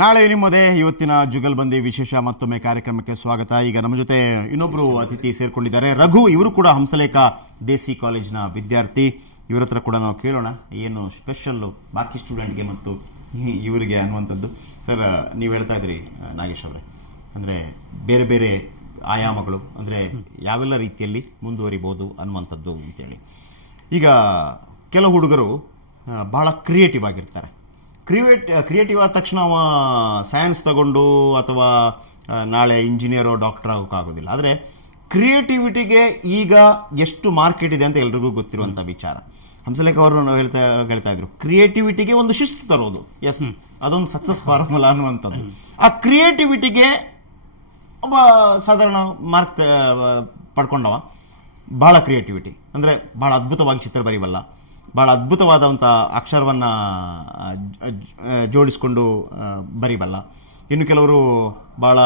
ನಾಳೆ ನಿಮ್ಮದೇ ಇವತ್ತಿನ ಜುಗಲ್ಬಂದಿ ವಿಶೇಷ ಮತ್ತೊಮ್ಮೆ ಕಾರ್ಯಕ್ರಮಕ್ಕೆ ಸ್ವಾಗತ. ಈಗ ನಮ್ಮ ಜೊತೆ ಇನ್ನೊಬ್ರು ಅತಿಥಿ ಸೇರ್ಕೊಂಡಿದ್ದಾರೆ, ರಘು. ಇವರು ಕೂಡ ಹಂಸಲೇಖ ದೇಸಿ ಕಾಲೇಜ್ನ ವಿದ್ಯಾರ್ಥಿ. ಇವರ ಹತ್ರ ಕೂಡ ನಾವು ಕೇಳೋಣ ಏನು ಸ್ಪೆಷಲ್ ಬಾಕಿ ಸ್ಟೂಡೆಂಟ್ಗೆ ಮತ್ತು ಇವರಿಗೆ ಅನ್ನುವಂಥದ್ದು. ಸರ್, ನೀವು ಹೇಳ್ತಾ ಇದ್ರಿ ನಾಗೇಶ್ ಅವರೇ, ಅಂದರೆ ಬೇರೆ ಬೇರೆ ಆಯಾಮಗಳು, ಅಂದರೆ ಯಾವೆಲ್ಲ ರೀತಿಯಲ್ಲಿ ಮುಂದುವರಿಬಹುದು ಅನ್ನುವಂಥದ್ದು ಅಂತೇಳಿ. ಈಗ ಕೆಲವು ಹುಡುಗರು ಬಹಳ ಕ್ರಿಯೇಟಿವ್ ಆಗಿರ್ತಾರೆ. ಕ್ರಿಯೇಟಿವ್ ಆದ ತಕ್ಷಣ ಅವ ಸೈನ್ಸ್ ತಗೊಂಡು ಅಥವಾ ನಾಳೆ ಇಂಜಿನಿಯರೋ ಡಾಕ್ಟರ್ ಆಗೋಕ್ಕಾಗೋದಿಲ್ಲ. ಆದರೆ ಕ್ರಿಯೇಟಿವಿಟಿಗೆ ಈಗ ಎಷ್ಟು ಮಾರ್ಕೆಟ್ ಇದೆ ಅಂತ ಎಲ್ರಿಗೂ ಗೊತ್ತಿರುವಂಥ ವಿಚಾರ. ಹಂಸಲೇಖ ಅವರು ಹೇಳ್ತಾ ಇದ್ರು, ಕ್ರಿಯೇಟಿವಿಟಿಗೆ ಒಂದು ಶಿಸ್ತು ತರೋದು, ಎಸ್, ಅದೊಂದು ಸಕ್ಸಸ್ ಫಾರ್ಮುಲಾ ಅನ್ನುವಂಥದ್ದು. ಆ ಕ್ರಿಯೇಟಿವಿಟಿಗೆ ಒಬ್ಬ ಸಾಧಾರಣ ಮಾರ್ಕ್ ಪಡ್ಕೊಂಡವ, ಬಹಳ ಕ್ರಿಯೇಟಿವಿಟಿ ಅಂದರೆ ಬಹಳ ಅದ್ಭುತವಾಗಿ ಚಿತ್ರ ಬರೀಬಲ್ಲ, ಬಹಳ ಅದ್ಭುತವಾದಂಥ ಅಕ್ಷರವನ್ನು ಜೋಡಿಸ್ಕೊಂಡು ಬರೀಬಲ್ಲ. ಇನ್ನು ಕೆಲವರು ಬಹಳ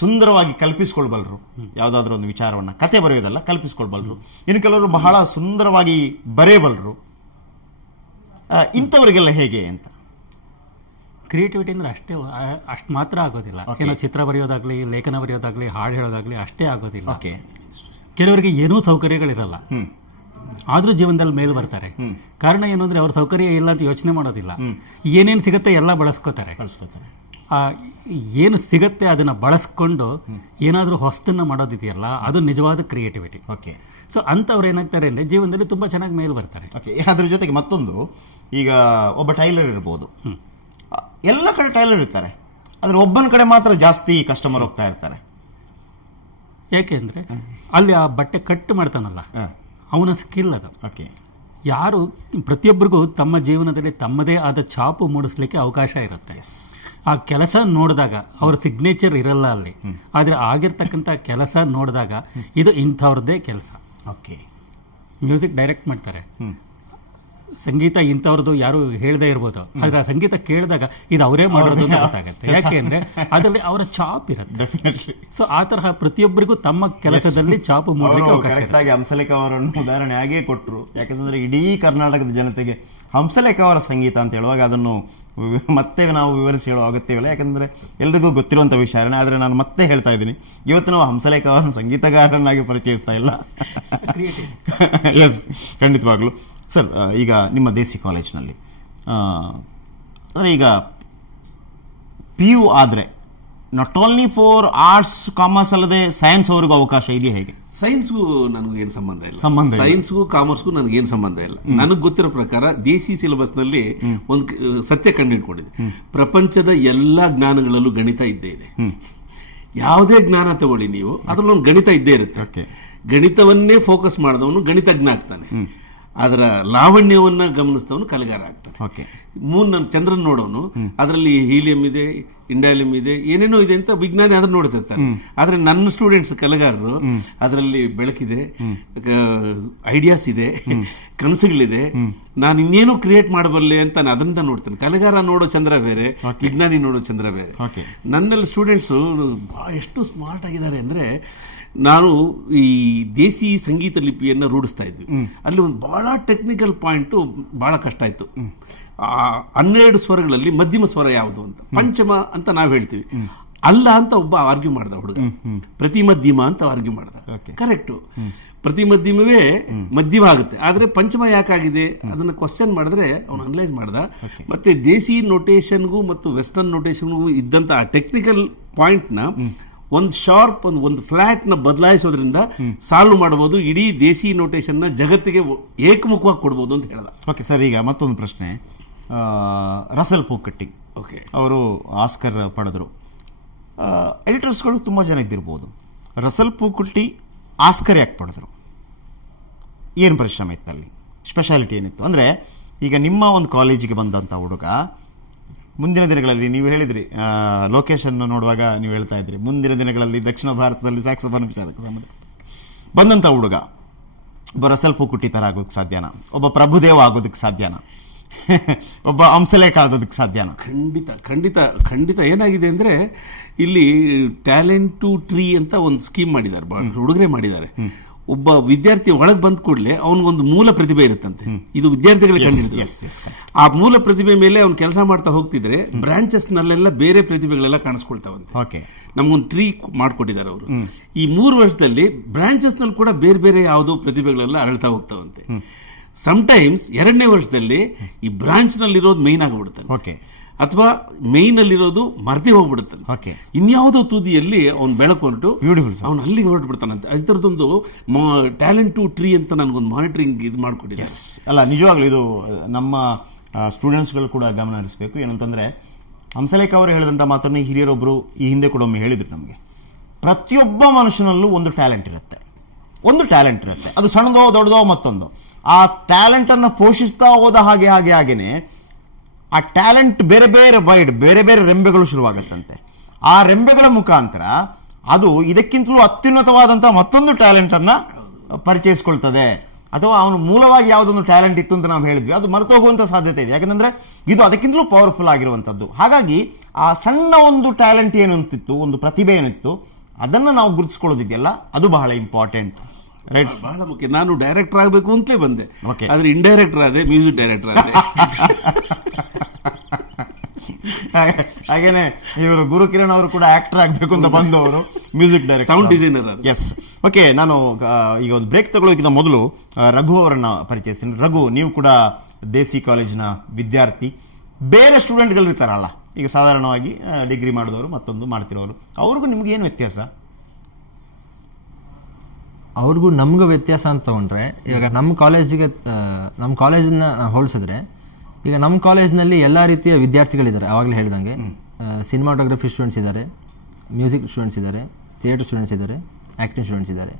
ಸುಂದರವಾಗಿ ಕಲ್ಪಿಸ್ಕೊಳ್ಬಲ್ರು, ಯಾವುದಾದ್ರೂ ಒಂದು ವಿಚಾರವನ್ನು, ಕತೆ ಬರೆಯೋದಲ್ಲ, ಕಲ್ಪಿಸ್ಕೊಳ್ಬಲ್ರು. ಇನ್ನು ಕೆಲವರು ಬಹಳ ಸುಂದರವಾಗಿ ಬರೆಯಬಲ್ಲರು. ಇಂಥವರಿಗೆಲ್ಲ ಹೇಗೆ ಅಂತ? ಕ್ರಿಯೇಟಿವಿಟಿ ಅಂದ್ರೆ ಅಷ್ಟು ಮಾತ್ರ ಆಗೋದಿಲ್ಲ. ಏನೋ ಚಿತ್ರ ಬರೆಯೋದಾಗ್ಲಿ, ಲೇಖನ ಬರೆಯೋದಾಗ್ಲಿ, ಹಾಡು ಹೇಳೋದಾಗ್ಲಿ ಅಷ್ಟೇ ಆಗೋದಿಲ್ಲ. ಕೆಲವರಿಗೆ ಏನೂ ಸೌಕರ್ಯಗಳಿರಲ್ಲ, ಆದ್ರೂ ಜೀವನದಲ್ಲಿ ಮೇಲೆ ಬರ್ತಾರೆ. ಕಾರಣ ಏನು ಅಂದ್ರೆ ಅವ್ರ ಸೌಕರ್ಯ ಇಲ್ಲ ಅಂತ ಯೋಚನೆ ಮಾಡೋದಿಲ್ಲ. ಏನೇನು ಸಿಗತ್ತೆ ಎಲ್ಲ ಬಳಸ್ಕೋತಾರೆ. ಏನು ಸಿಗತ್ತೆ ಅದನ್ನ ಬಳಸ್ಕೊಂಡು ಏನಾದ್ರೂ ಹೊಸದನ್ನ ಮಾಡೋದಿದೆಯಲ್ಲ, ಅದು ನಿಜವಾದ ಕ್ರಿಯೇಟಿವಿಟಿ. ಸೊ ಅಂತವ್ರು ಏನಾಗ್ತಾರೆ ಅಂದ್ರೆ ಜೀವನದಲ್ಲಿ ತುಂಬಾ ಚೆನ್ನಾಗಿ ಮೇಲೆ ಬರ್ತಾರೆ. ಅದ್ರ ಜೊತೆಗೆ ಮತ್ತೊಂದು, ಈಗ ಒಬ್ಬ ಟೈಲರ್ ಇರ್ಬೋದು, ಎಲ್ಲ ಕಡೆ ಟೈಲರ್ ಇರ್ತಾರೆ, ಆದ್ರೆ ಒಬ್ಬನ ಕಡೆ ಮಾತ್ರ ಜಾಸ್ತಿ ಕಸ್ಟಮರ್ ಹೋಗ್ತಾ ಇರ್ತಾರೆ. ಯಾಕೆಂದ್ರೆ ಅಲ್ಲಿ ಆ ಬಟ್ಟೆ ಕಟ್ ಮಾಡ್ತಾನಲ್ಲ, ಅವನ ಸ್ಕಿಲ್ ಅದು. ಯಾರು ಪ್ರತಿಯೊಬ್ಬರಿಗೂ ತಮ್ಮ ಜೀವನದಲ್ಲಿ ತಮ್ಮದೇ ಆದ ಛಾಪು ಮೂಡಿಸ್ಲಿಕ್ಕೆ ಅವಕಾಶ ಇರುತ್ತೆ. ಆ ಕೆಲಸ ನೋಡಿದಾಗ ಅವ್ರ ಸಿಗ್ನೇಚರ್ ಇರಲ್ಲ ಅಲ್ಲಿ, ಆದ್ರೆ ಆಗಿರ್ತಕ್ಕಂಥ ಕೆಲಸ ನೋಡಿದಾಗ ಇದು ಇಂಥವ್ರದ್ದೇ ಕೆಲಸ. ಮ್ಯೂಸಿಕ್ ಡೈರೆಕ್ಟ್ ಮಾಡ್ತಾರೆ, ಸಂಗೀತ ಇಂಥವ್ರದ್ದು ಯಾರು ಹೇಳದೇ ಇರ್ಬೋದು, ಆದ್ರೆ ಆ ಸಂಗೀತ ಕೇಳಿದಾಗ ಇದು ಅವರೇ ಮಾಡೋದು ಅಂತ ಗೊತ್ತಾಗುತ್ತೆ. ಯಾಕೆ ಅಂದ್ರೆ ಅದರಲ್ಲಿ ಅವರ ಚಾಪ್ ಇರುತ್ತೆ. ಸೊ ಆ ತರಹ ಪ್ರತಿಯೊಬ್ಬರಿಗೂ ತಮ್ಮ ಕೆಲಸದಲ್ಲಿ ಚಾಪು ಮೂಡಲಿಕ್ಕೆ ಅವಕಾಶ ಇರುತ್ತೆ. ಹಂಸಲೇಖ ಅವರನ್ನು ಉದಾಹರಣೆ ಹಾಗೆ ಕೊಟ್ಟರು. ಯಾಕಂದ್ರೆ ಇಡೀ ಕರ್ನಾಟಕದ ಜನತೆಗೆ ಹಂಸಲೇಖ ಅವರ ಸಂಗೀತ ಅಂತ ಹೇಳುವಾಗ ಅದನ್ನು ಮತ್ತೆ ನಾವು ವಿವರಿಸಿ ಹೇಳೋ ಅಗತ್ಯವಿಲ್ಲ, ಯಾಕಂದ್ರೆ ಎಲ್ರಿಗೂ ಗೊತ್ತಿರುವಂತ ವಿಷಯನೇ. ಆದ್ರೆ ನಾನು ಮತ್ತೆ ಹೇಳ್ತಾ ಇದ್ದೀನಿ, ಇವತ್ತು ನಾವು ಹಂಸಲೇಖ ಅವರನ್ನು ಸಂಗೀತಗಾರನಾಗಿ ಪರಿಚಯಿಸ್ತಾ ಇಲ್ಲ. ಎಸ್, ಖಂಡಿತವಾಗ್ಲು. ಸರ್, ಈಗ ನಿಮ್ಮ ದೇಸಿ ಕಾಲೇಜ್ನಲ್ಲಿ ಅಂದರೆ ಈಗ PU ಆದರೆ not only for arts commerce ಅಲ್ಲದೆ ಸೈನ್ಸ್ ಅವ್ರಿಗೂ ಅವಕಾಶ ಇದೆಯಾ? ಹೇಗೆ? ಸೈನ್ಸ್ಗೂ ನನಗೇನು ಸಂಬಂಧ ಇಲ್ಲ. ಸೈನ್ಸ್ಗೂ ಕಾಮರ್ಸ್ಗೂ ನನಗೇನು ಸಂಬಂಧ ಇಲ್ಲ. ನನಗೆ ಗೊತ್ತಿರೋ ಪ್ರಕಾರ ದೇಸಿ ಸಿಲೆಬಸ್ ನಲ್ಲಿ ಒಂದು ಸತ್ಯ ಕಂಡುಹಿಡ್ಕೊಂಡಿದೆ. ಪ್ರಪಂಚದ ಎಲ್ಲಾ ಜ್ಞಾನಗಳಲ್ಲೂ ಗಣಿತ ಇದ್ದೇ ಇದೆ. ಯಾವುದೇ ಜ್ಞಾನ ತಗೊಳ್ಳಿ ನೀವು, ಅದರಲ್ಲೊಂದು ಗಣಿತ ಇದ್ದೇ ಇರುತ್ತೆ. ಗಣಿತವನ್ನೇ ಫೋಕಸ್ ಮಾಡಿದವನು ಗಣಿತಜ್ಞ ಆಗ್ತಾನೆ, ಅದರ ಲಾವಣ್ಯವನ್ನ ಗಮನಿಸಿದವನು ಕಲೆಗಾರ ಆಗ್ತಾನೆ. ಚಂದ್ರನ್ ನೋಡೋನು ಅದರಲ್ಲಿ ಹೀಲಿಯಂ ಇದೆ, ಇಂಡಾಲಿಯಂ ಇದೆ, ಏನೇನೋ ಇದೆ ಅಂತ ವಿಜ್ಞಾನಿ ಅದನ್ನ ನೋಡ್ತಿರ್ತಾನೆ. ಆದ್ರೆ ನನ್ನ ಸ್ಟೂಡೆಂಟ್ಸ್ ಕಲೆಗಾರರು ಅದರಲ್ಲಿ ಬೆಳಕಿದೆ, ಐಡಿಯಾಸ್ ಇದೆ, ಕನಸುಗಳಿದೆ, ನಾನು ಇನ್ನೇನು ಕ್ರಿಯೇಟ್ ಮಾಡಬಲ್ಲೆ ಅಂತ ಅದನ್ನ ನೋಡ್ತೇನೆ. ಕಲೆಗಾರ ನೋಡೋ ಚಂದ್ರ ಬೇರೆ, ವಿಜ್ಞಾನಿ ನೋಡೋ ಚಂದ್ರ ಬೇರೆ. ನನ್ನಲ್ಲಿ ಸ್ಟೂಡೆಂಟ್ಸ್ ಎಷ್ಟು ಸ್ಮಾರ್ಟ್ ಆಗಿದ್ದಾರೆ ಅಂದ್ರೆ, ನಾನು ಈ ದೇಸಿ ಸಂಗೀತ ಲಿಪಿಯನ್ನು ರೂಢಿಸ್ತಾ ಇದ್ವಿ. ಅಲ್ಲಿ ಒಂದು ಬಹಳ ಟೆಕ್ನಿಕಲ್ ಪಾಯಿಂಟ್ ಬಹಳ ಕಷ್ಟ ಆಯ್ತು. 12 ಸ್ವರಗಳಲ್ಲಿ ಮಧ್ಯಮ ಸ್ವರ ಯಾವುದು ಅಂತ, ಪಂಚಮ ಅಂತ ನಾವು ಹೇಳ್ತೀವಿ, ಅಲ್ಲ ಅಂತ ಒಬ್ಬ ಆರ್ಗ್ಯೂ ಮಾಡ್ದ ಹುಡುಗ. ಪ್ರತಿ ಮಧ್ಯಮ ಅಂತ ಆರ್ಗ್ಯೂ ಮಾಡ್ದ. ಕರೆಕ್ಟು, ಪ್ರತಿ ಮಧ್ಯಮವೇ ಮಧ್ಯಮ ಆಗುತ್ತೆ, ಆದ್ರೆ ಪಂಚಮ ಯಾಕಾಗಿದೆ ಅದನ್ನ ಕ್ವಶನ್ ಮಾಡಿದ್ರೆ ಅವನು ಅನಲೈಸ್ ಮಾಡ್ದ. ಮತ್ತೆ ದೇಸಿ ನೋಟೇಶನ್ಗೂ ಮತ್ತು ವೆಸ್ಟರ್ನ್ ನೋಟೇಶನ್ಗೂ ಇದ್ದಂತ ಆ ಟೆಕ್ನಿಕಲ್ ಪಾಯಿಂಟ್ ನ ಒಂದು ಶಾರ್ಪ್ ಒಂದು ಫ್ಲಾಟ್ ನ ಬದಲಾಯಿಸೋದ್ರಿಂದ ಸಾಲ್ವ್ ಮಾಡಬಹುದು, ಇಡೀ ದೇಸಿ ನೋಟೇಶನ್ ನ ಜಗತ್ತಿಗೆ ಏಕಮುಖವಾಗಿ ಕೊಡಬಹುದು ಅಂತ ಹೇಳ್ದ. ಓಕೆ ಸರ್, ಈಗ ಮತ್ತೊಂದು ಪ್ರಶ್ನೆ. ರಸೆಲ್ ಪೂಕಟ್ಟಿ ಅವರು ಆಸ್ಕರ್ ಪಡೆದರು. ಎಡಿಟರ್ಸ್ಗಳು ತುಂಬಾ ಜನ ಇದ್ದಿರಬಹುದು. ರಸೆಲ್ ಪೂಕಟ್ಟಿ ಆಸ್ಕರ್ ಯಾಕೆ ಪಡೆದರು? ಏನು ಪರಿಶ್ರಮ ಇತ್ತು ಅಲ್ಲಿ? ಸ್ಪೆಷಾಲಿಟಿ ಏನಿತ್ತು? ಅಂದ್ರೆ ಈಗ ನಿಮ್ಮ ಒಂದು ಕಾಲೇಜಿಗೆ ಬಂದಂತ ಹುಡುಗ ಮುಂದಿನ ದಿನಗಳಲ್ಲಿ, ನೀವು ಹೇಳಿದ್ರಿ ಲೊಕೇಶನ್ ನೋಡುವಾಗ ನೀವು ಹೇಳ್ತಾ ಇದ್ರಿ, ಮುಂದಿನ ದಿನಗಳಲ್ಲಿ ದಕ್ಷಿಣ ಭಾರತದಲ್ಲಿ ಸ್ಯಾಕ್ಸೋಫೋನ್ ವಿಚಾರಕ್ಕೆ ಸಂಬಂಧ ಬಂದಂತ ಹುಡುಗ ಒಬ್ಬ ರಸೆಲ್ ಪೂಕಟ್ಟಿ ತರ ಆಗೋದಕ್ಕೆ ಸಾಧ್ಯನಾ? ಒಬ್ಬ ಪ್ರಭುದೇವ ಆಗೋದಕ್ಕೆ ಸಾಧ್ಯನಾ? ಒಬ್ಬ ಹಂಸಲೇಖ ಆಗೋದಕ್ಕೆ ಸಾಧ್ಯನಾ? ಖಂಡಿತ ಖಂಡಿತ ಖಂಡಿತ. ಏನಾಗಿದೆ ಅಂದ್ರೆ, ಇಲ್ಲಿ ಟ್ಯಾಲೆಂಟ್ ಟು ಟ್ರೀ ಅಂತ ಒಂದು ಸ್ಕೀಮ್ ಮಾಡಿದ್ದಾರೆ, ಹುಡುಗರೇ ಮಾಡಿದ್ದಾರೆ. ಒಬ್ಬ ವಿದ್ಯಾರ್ಥಿ ಒಳಗೆ ಬಂದ ಕೂಡಲೇ ಅವನಿಗೊಂದು ಮೂಲ ಪ್ರತಿಭೆ ಇರುತ್ತಂತೆ. ಇದು ವಿದ್ಯಾರ್ಥಿಗಳಿಗೆ ಕಂಡಿದ್ದು. ಆ ಮೂಲ ಪ್ರತಿಭೆ ಮೇಲೆ ಅವ್ನು ಕೆಲಸ ಮಾಡ್ತಾ ಹೋಗ್ತಿದ್ರೆ ಬ್ರಾಂಚಸ್ ನಲ್ಲೆಲ್ಲ ಬೇರೆ ಪ್ರತಿಭೆಗಳೆಲ್ಲ ಕಾಣಿಸ್ಕೊಳ್ತಾವಂತೆ. ನಮಗೊಂದು ಟ್ರೀ ಮಾಡ್ಕೊಟ್ಟಿದ್ದಾರೆ ಅವರು. ಈ 3 ವರ್ಷದಲ್ಲಿ ಬ್ರಾಂಚಸ್ ನಲ್ಲಿ ಕೂಡ ಬೇರೆ ಬೇರೆ ಯಾವುದೋ ಪ್ರತಿಭೆಗಳೆಲ್ಲ ಅರಳ್ತಾ ಹೋಗ್ತಾವಂತೆ. ಸಮಟೈಮ್ಸ್ 2ನೇ ವರ್ಷದಲ್ಲಿ ಈ ಬ್ರಾಂಚ್ ನಲ್ಲಿ ಇರೋದು ಮೈನ್ ಆಗಿಬಿಡುತ್ತೆ, ಅಥವಾ ಮೈನ್ ಅಲ್ಲಿರೋದು ಮರ್ತಿ ಹೋಗ್ಬಿಡುತ್ತೆ. ಇನ್ಯಾವುದೋ ತುದಿಯಲ್ಲಿ ಅವ್ನು ಬೆಳಕೊಂಟು ಅವ್ನು ಅಲ್ಲಿಗೆ ಹೊರಟು ಬಿಡ್ತಾನಂತೆ. ಅದರದೊಂದು ಟ್ಯಾಲೆಂಟ್ ಟ್ರೀ ಅಂತ ನನಗೊಂದು ಮಾನಿಟರಿಂಗ್ ಇದು ಮಾಡ್ಕೊಟ್ಟಿದ್ದೆ. ಅಲ್ಲ, ನಿಜವಾಗ್ಲೂ ಇದು ನಮ್ಮ ಸ್ಟೂಡೆಂಟ್ಸ್ಗಳು ಕೂಡ ಗಮನ ಹರಿಸಬೇಕು. ಏನಂತಂದ್ರೆ, ಹಂಸಲೇಖ ಅವರು ಹೇಳಿದಂಥ ಮಾತನ್ನು ಹಿರಿಯರೊಬ್ಬರು ಈ ಹಿಂದೆ ಕೂಡ ಒಮ್ಮೆ ಹೇಳಿದ್ರು ನಮಗೆ. ಪ್ರತಿಯೊಬ್ಬ ಮನುಷ್ಯನಲ್ಲೂ ಒಂದು ಟ್ಯಾಲೆಂಟ್ ಇರುತ್ತೆ, ಅದು ಸಣ್ಣದೋ ದೊಡ್ಡದೋ ಮತ್ತೊಂದು. ಆ ಟ್ಯಾಲೆಂಟ್ ಅನ್ನು ಪೋಷಿಸ್ತಾ ಹೋದ ಹಾಗೇನೆ ಆ ಟ್ಯಾಲೆಂಟ್ ಬೇರೆ ಬೇರೆ ರೆಂಬೆಗಳು ಶುರುವಾಗತ್ತಂತೆ. ಆ ರೆಂಬೆಗಳ ಮುಖಾಂತರ ಅದು ಇದಕ್ಕಿಂತಲೂ ಅತ್ಯುನ್ನತವಾದಂತಹ ಮತ್ತೊಂದು ಟ್ಯಾಲೆಂಟ್ ಅನ್ನ ಪರಿಚಯಿಸಿಕೊಳ್ತದೆ. ಅಥವಾ ಅವನು ಮೂಲವಾಗಿ ಯಾವುದೊಂದು ಟ್ಯಾಲೆಂಟ್ ಇತ್ತು ಅಂತ ನಾವು ಹೇಳಿದ್ವಿ, ಅದು ಮರೆತು ಹೋಗುವಂತ ಸಾಧ್ಯತೆ ಇದೆ. ಯಾಕಂದ್ರೆ ಇದು ಅದಕ್ಕಿಂತಲೂ ಪವರ್ಫುಲ್ ಆಗಿರುವಂತದ್ದು. ಹಾಗಾಗಿ ಆ ಸಣ್ಣ ಒಂದು ಟ್ಯಾಲೆಂಟ್ ಏನಂತಿತ್ತು, ಒಂದು ಪ್ರತಿಭೆ ಏನಿತ್ತು, ಅದನ್ನ ನಾವು ಗುರುತಿಸ್ಕೊಳ್ಳೋದಿದೆಯಲ್ಲ, ಅದು ಬಹಳ ಇಂಪಾರ್ಟೆಂಟ್. ರೈಟ್, ಬಹಳ ಮುಖ್ಯ. ನಾನು ಡೈರೆಕ್ಟರ್ ಆಗಬೇಕು ಅಂತಲೇ ಬಂದೆ, ಆದ್ರೆ ಇಂಡೈರೆಕ್ಟರ್ ಆದೆ, ಮ್ಯೂಸಿಕ್ ಡೈರೆಕ್ಟರ್ ಆದೆ. ಹಾಗೇನೆ ಇವರು ಗುರುಕಿರಣ್ ಅವರು ಕೂಡ ಆಕ್ಟರ್ ಆಗಬೇಕು ಅಂತ ಬಂದವರು, music director, sound designer. Yes, okay. ನಾನು ಈಗ ಒಂದು ಬ್ರೇಕ್ ತಗೊಳ್ಳೋದಕ್ಕಿಂತ ಮೊದಲು ರಘು ಅವರನ್ನ ಪರಿಚಯಿಸ್ತೀನಿ. ರಘು, ನೀವು ಕೂಡ ದೇಸಿ ಕಾಲೇಜಿನ ವಿದ್ಯಾರ್ಥಿ. ಬೇರೆ ಸ್ಟೂಡೆಂಟ್ಗಳು ಇರ್ತಾರಲ್ಲ, ಈಗ ಸಾಧಾರಣವಾಗಿ ಡಿಗ್ರಿ ಮಾಡಿದವರು ಮತ್ತೊಂದು ಮಾಡ್ತಿರೋರು, ಅವ್ರಿಗೂ ನಿಮ್ಗೆ ಏನು ವ್ಯತ್ಯಾಸ? ಅವ್ರಿಗೂ ನಮಗೂ ವ್ಯತ್ಯಾಸ ಅಂತ ತಗೊಂಡ್ರೆ, ಇವಾಗ ನಮ್ಮ ಕಾಲೇಜನ್ನ ಹೋಲಿಸಿದ್ರೆ, ಈಗ ನಮ್ಮ ಕಾಲೇಜ್ನಲ್ಲಿ ಎಲ್ಲ ರೀತಿಯ ವಿದ್ಯಾರ್ಥಿಗಳಿದ್ದಾರೆ. ಆವಾಗಲೇ ಹೇಳಿದಂಗೆ ಸಿನಿಮಾಟೋಗ್ರಫಿ ಸ್ಟೂಡೆಂಟ್ಸ್ ಇದ್ದಾರೆ, ಮ್ಯೂಸಿಕ್ ಸ್ಟೂಡೆಂಟ್ಸ್ ಇದ್ದಾರೆ, ಥಿಯೇಟರ್ ಸ್ಟೂಡೆಂಟ್ಸ್ ಇದ್ದಾರೆ, ಆಕ್ಟಿಂಗ್ ಸ್ಟೂಡೆಂಟ್ಸ್ ಇದ್ದಾರೆ.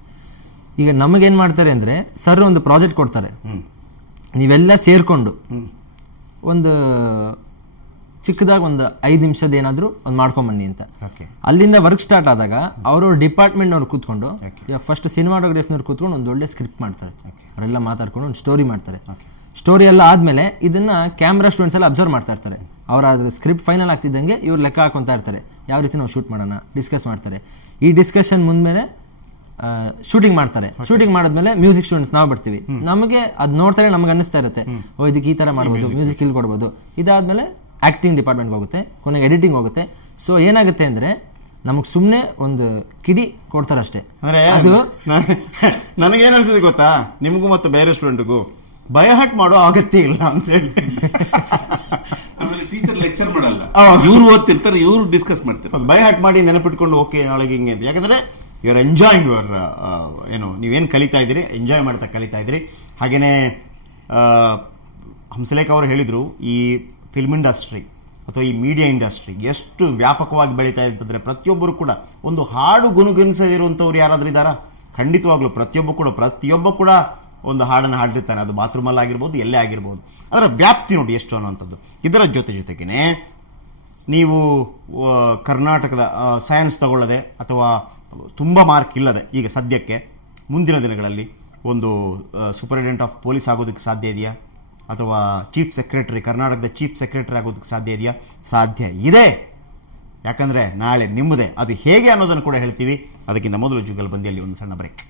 ಈಗ ನಮಗೇನು ಮಾಡ್ತಾರೆ ಅಂದರೆ, ಸರ್ ಒಂದು ಪ್ರಾಜೆಕ್ಟ್ ಕೊಡ್ತಾರೆ, ನೀವೆಲ್ಲ ಸೇರಿಕೊಂಡು ಒಂದು ಚಿಕ್ಕದಾಗಿ ಒಂದು 5 ನಿಮಿಷದ ಏನಾದರೂ ಒಂದು ಮಾಡ್ಕೊಂಬನ್ನಿ ಅಂತ. ಅಲ್ಲಿಂದ ವರ್ಕ್ ಸ್ಟಾರ್ಟ್ ಆದಾಗ ಅವರು ಡಿಪಾರ್ಟ್ಮೆಂಟ್ನವ್ರು ಕೂತ್ಕೊಂಡು, ಫಸ್ಟ್ ಸಿನಿಮಾಟೋಗ್ರಫಿನವ್ರು ಕೂತ್ಕೊಂಡು ಒಂದು ಒಳ್ಳೆ ಸ್ಕ್ರಿಪ್ಟ್ ಮಾಡ್ತಾರೆ, ಅವರೆಲ್ಲ ಮಾತಾಡ್ಕೊಂಡು ಒಂದು ಸ್ಟೋರಿ ಮಾಡ್ತಾರೆ. ಸ್ಟೋರಿ ಎಲ್ಲ ಆದ್ಮೇಲೆ ಇದನ್ನ ಕ್ಯಾಮ್ರಾ ಸ್ಟೂಡೆಂಟ್ಸ್ ಎಲ್ಲ ಅಬ್ಸರ್ವ್ ಮಾಡ್ತಾ ಇರ್ತಾರೆ. ಅವರ ಸ್ಕ್ರಿಪ್ಟ್ ಫೈನಲ್ ಆಗ್ತಿದ್ದಂಗೆ ಇವ್ರು ಲೆಕ್ಕ ಹಾಕೊಂತಾ ಇರ್ತಾರೆ, ಯಾವ ರೀತಿ ನಾವು ಶೂಟ್ ಮಾಡೋಣ, ಡಿಸ್ಕಸ್ ಮಾಡ್ತಾರೆ. ಈ ಡಿಸ್ಕಷನ್ ಮುಂದ್ಮೇಲೆ ಶೂಟಿಂಗ್ ಮಾಡ್ತಾರೆ. ಶೂಟಿಂಗ್ ಮಾಡಿದ್ಮೇಲೆ ಮ್ಯೂಸಿಕ್ ಸ್ಟೂಡೆಂಟ್ಸ್ ನಾವು ಬರ್ತೀವಿ. ನಮಗೆ ಅದ್ ನೋಡ್ತಾರೆ, ನಮ್ಗೆ ಅನ್ನಿಸ್ತಾ ಇರುತ್ತೆ, ಓ ಇದಕ್ಕೆ ಈ ತರ ಮಾಡ್ಬೋದು, ಮ್ಯೂಸಿಕ್ ಇಲ್ಲಿ ಕೊಡ್ಬೋದು. ಇದಾದ್ಮೇಲೆ ಆಕ್ಟಿಂಗ್ ಡಿಪಾರ್ಟ್ಮೆಂಟ್ ಹೋಗುತ್ತೆ, ಕೊನೆಗೆ ಎಡಿಟಿಂಗ್ ಹೋಗುತ್ತೆ. ಸೊ ಏನಾಗುತ್ತೆ ಅಂದ್ರೆ, ನಮಗ್ ಸುಮ್ನೆ ಒಂದು ಕಿಡಿ ಕೊಡ್ತಾರೆ ಅಷ್ಟೇ. ಅದು ನನಗೇನ್ ಅನ್ಸಿದೆ ಗೊತ್ತಾ, ನಿಮಗೂ ಮತ್ತು ಬೇರೆ ಸ್ಟೂಡೆಂಟ್ಗೂ ಬಯಹಟ್ ಮಾಡೋ ಅಗತ್ಯ ಇಲ್ಲ ಅಂತ ಹೇಳಿ. ಟೀಚರ್ ಲೆಕ್ಚರ್ ಮಾಡಲ್ಲ, ಇವ್ರು ಓದ್ತಿರ್ತಾರೆ, ಇವ್ರು ಡಿಸ್ಕಸ್ ಮಾಡ್ತಾರೆ. ಬಯಹಟ್ ಮಾಡಿ ನೆನಪಿಟ್ಕೊಂಡು ಓಕೆ ನಾಳೆಗೆ ಹಿಂಗೆ ಅಂತ. ಯಾಕಂದ್ರೆ ಯು ಆರ್ ಎಂಜಾಯಿಂಗ್ ಯುವರ್ ಏನು ನೀವೇನು ಕಲಿತಾ ಇದ್ದೀರಿ, ಎಂಜಾಯ್ ಮಾಡ್ತಾ ಕಲಿತಾ ಇದ್ದೀರಿ. ಹಾಗೇನೆ ಹಂಸಲೇಖ ಅವರು ಹೇಳಿದ್ರು, ಈ ಫಿಲ್ಮ್ ಇಂಡಸ್ಟ್ರಿ ಅಥವಾ ಈ ಮೀಡಿಯಾ ಇಂಡಸ್ಟ್ರಿ ಎಷ್ಟು ವ್ಯಾಪಕವಾಗಿ ಬೆಳೀತಾ ಇರ್ತಂದ್ರೆ, ಪ್ರತಿಯೊಬ್ಬರು ಕೂಡ ಒಂದು ಹಾಡು ಗುನುಗುಣಿಸದಿರುವಂಥವ್ರು ಯಾರಾದ್ರೂ ಇದ್ದಾರಾ? ಖಂಡಿತವಾಗ್ಲೂ ಪ್ರತಿಯೊಬ್ಬ ಕೂಡ ಒಂದು ಹಾಡನ್ನು ಹಾಡಿರ್ತಾನೆ. ಅದು ಬಾತ್ರೂಮಲ್ಲಿ ಆಗಿರ್ಬೋದು, ಎಲ್ಲೇ ಆಗಿರ್ಬೋದು. ಅದರ ವ್ಯಾಪ್ತಿ ನೋಡಿ ಎಷ್ಟು ಅನ್ನುವಂಥದ್ದು. ಇದರ ಜೊತೆಗೇನೆ ನೀವು ಕರ್ನಾಟಕದ ಸೈನ್ಸ್ ತಗೊಳ್ಳದೆ ಅಥವಾ ತುಂಬ ಮಾರ್ಕ್ ಇಲ್ಲದೆ ಈಗ ಸದ್ಯಕ್ಕೆ ಮುಂದಿನ ದಿನಗಳಲ್ಲಿ ಒಂದು ಸೂಪರಿಂಟೆಂಡೆಂಟ್ ಆಫ್ ಪೊಲೀಸ್ ಆಗೋದಕ್ಕೆ ಸಾಧ್ಯ ಇದೆಯಾ? ಅಥವಾ ಚೀಫ್ ಸೆಕ್ರೆಟರಿ, ಕರ್ನಾಟಕದ ಚೀಫ್ ಸೆಕ್ರೆಟರಿ ಆಗೋದಕ್ಕೆ ಸಾಧ್ಯ ಇದೆಯಾ? ಸಾಧ್ಯ ಇದೆ. ಯಾಕಂದ್ರೆ ನಾಳೆ ನಿಮ್ಮದೇ. ಅದು ಹೇಗೆ ಅನ್ನೋದನ್ನು ಕೂಡ ಹೇಳ್ತೀವಿ. ಅದಕ್ಕಿಂತ ಮೊದಲು ಜುಗಲ್ಬಂದಿಯಲ್ಲಿ ಒಂದು ಸಣ್ಣ ಬ್ರೇಕ್.